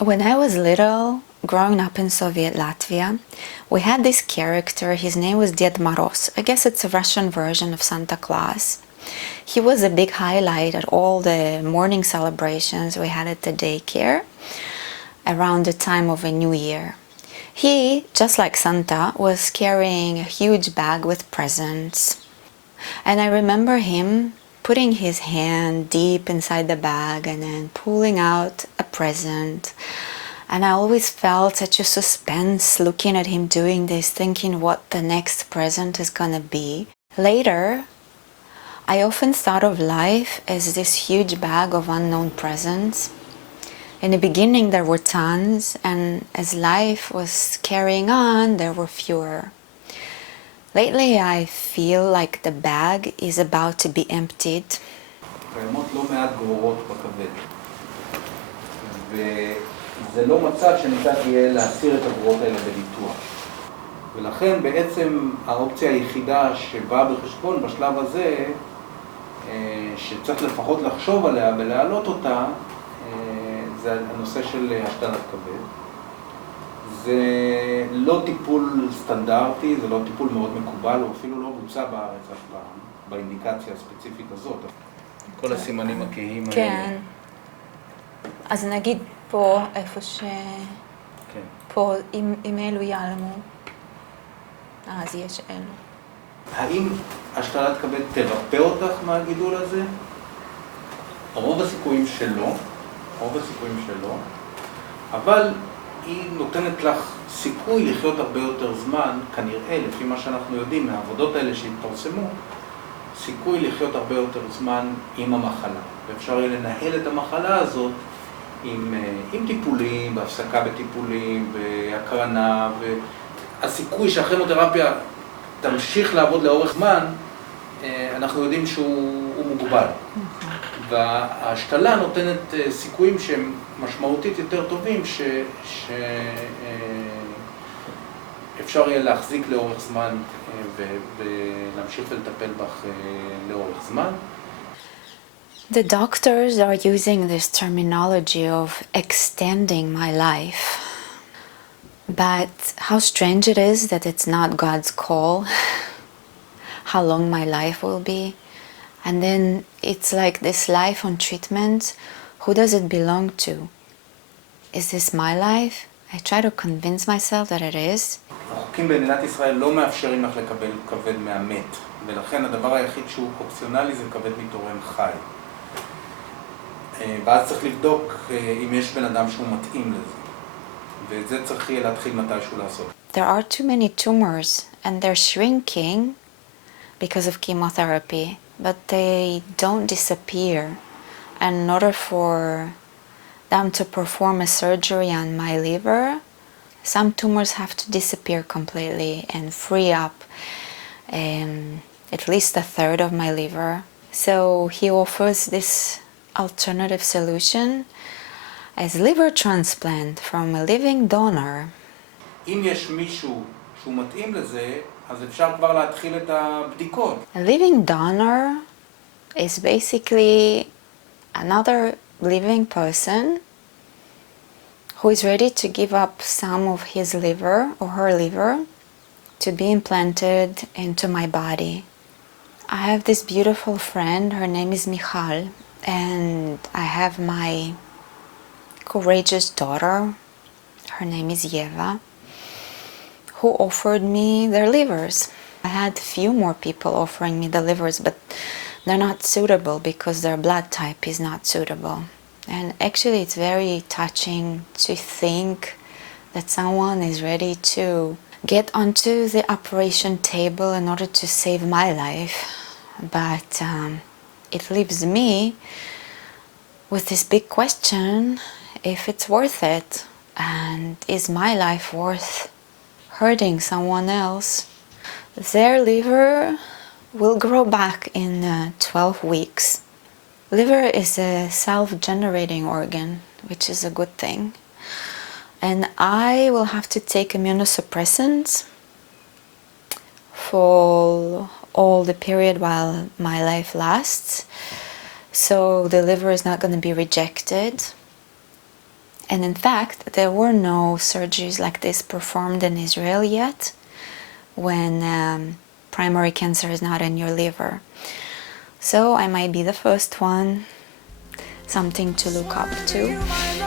When I was little, growing up in Soviet Latvia, we had this character. His name was Ded Moroz. I guess it's a Russian version of Santa Claus. He was a big highlight at all the morning celebrations we had at the daycare around the time of a new year. He, just like Santa, was carrying a huge bag with presents. And I remember him putting his hand deep inside the bag and then pulling out a present. And I always felt such a suspense looking at him doing this, thinking what the next present is gonna be. Later, I often thought of life as this huge bag of unknown presents. In the beginning there were tons, and as life was carrying on, there were fewer. Lately I feel like the bag is about to be emptied. קיימות לא מעט גרורות בכבד. וזה לא מצב שניתן יהיה להסיר את הגרורות האלה בניתוח. ולכן בעצם האופציה היחידה שבאה בחשבון בשלב הזה, שצריך לפחות לחשוב עליה ולהעלות אותה, זה הנושא של השתלת כבד. זה לא טיפול סטנדרטי, זה לא טיפול מאוד מקובל, הוא אפילו לא בוצע בארץ אף פעם, באינדיקציה הספציפית הזאת. כל הסימנים הכהים האלה. כן. אז נגיד פה, איפה ש... כן. פה, אם אלו ייעלמו, אז יש אלו. האם השתלת כבד תרפא אותך מהגידול הזה? רוב הסיכויים שלא, אבל היא נותנת לך סיכוי לחיות הרבה יותר זמן, כנראה, לפי מה שאנחנו יודעים מהעבודות האלה שהתפרסמו, סיכוי לחיות הרבה יותר זמן עם המחלה. ואפשר יהיה לנהל את המחלה הזאת עם טיפולים, בהפסקה בטיפולים, בהקרנה, והסיכוי שהכימותרפיה תמשיך לעבוד לאורך זמן, אנחנו יודעים שהוא מוגבל. וההשתלה נותנת סיכויים שהם משמעותית יותר טובים, שאפשר יהיה להחזיק לאורך זמן ולהמשיך ולטפל בך לאורך זמן. The doctors are using this terminology of extending my life. But how strange it is that it's not God's call, how long my life will be. And then it's like this life on treatment, who does it belong to? Is this my life? I try to convince myself that it is. החוקים במדינת ישראל לא מאפשרים לך לקבל כבד מהמת, ולכן הדבר היחיד שהוא אופציונלי זה כבד מתורם חי. ואז צריך לבדוק אם יש בן אדם שהוא מתאים לזה. ואת זה צריך יהיה להתחיל מתישהו לעשות. There are too many tumors and they're shrinking because of chemotherapy, but they don't disappear. And in order for them to perform a surgery on my liver, some tumors have to disappear completely and free up at least a third of my liver. So he offers this alternative solution as liver transplant from a living donor. אם יש מישהו שהוא מתאים לזה, אז אפשר כבר להתחיל את הבדיקות. A living donor is basically another living person who is ready to give up some of his liver or her liver to be implanted into my body. I have this beautiful friend, her name is Michal, and I have my courageous daughter, her name is Yeva, who offered me their livers. I had few more people offering me the livers, but they're not suitable because their blood type is not suitable. And actually it's very touching to think that someone is ready to get onto the operation table in order to save my life. But it leaves me with this big question if it's worth it, and is my life worth hurting someone else? Their liver will grow back in 12 weeks. Liver is a self-generating organ, which is a good thing. And I will have to take immunosuppressants for all the period while my life lasts. So the liver is not going to be rejected. And in fact, there were no surgeries like this performed in Israel yet when primary cancer is not in your liver. So I might be the first one, something to look up to.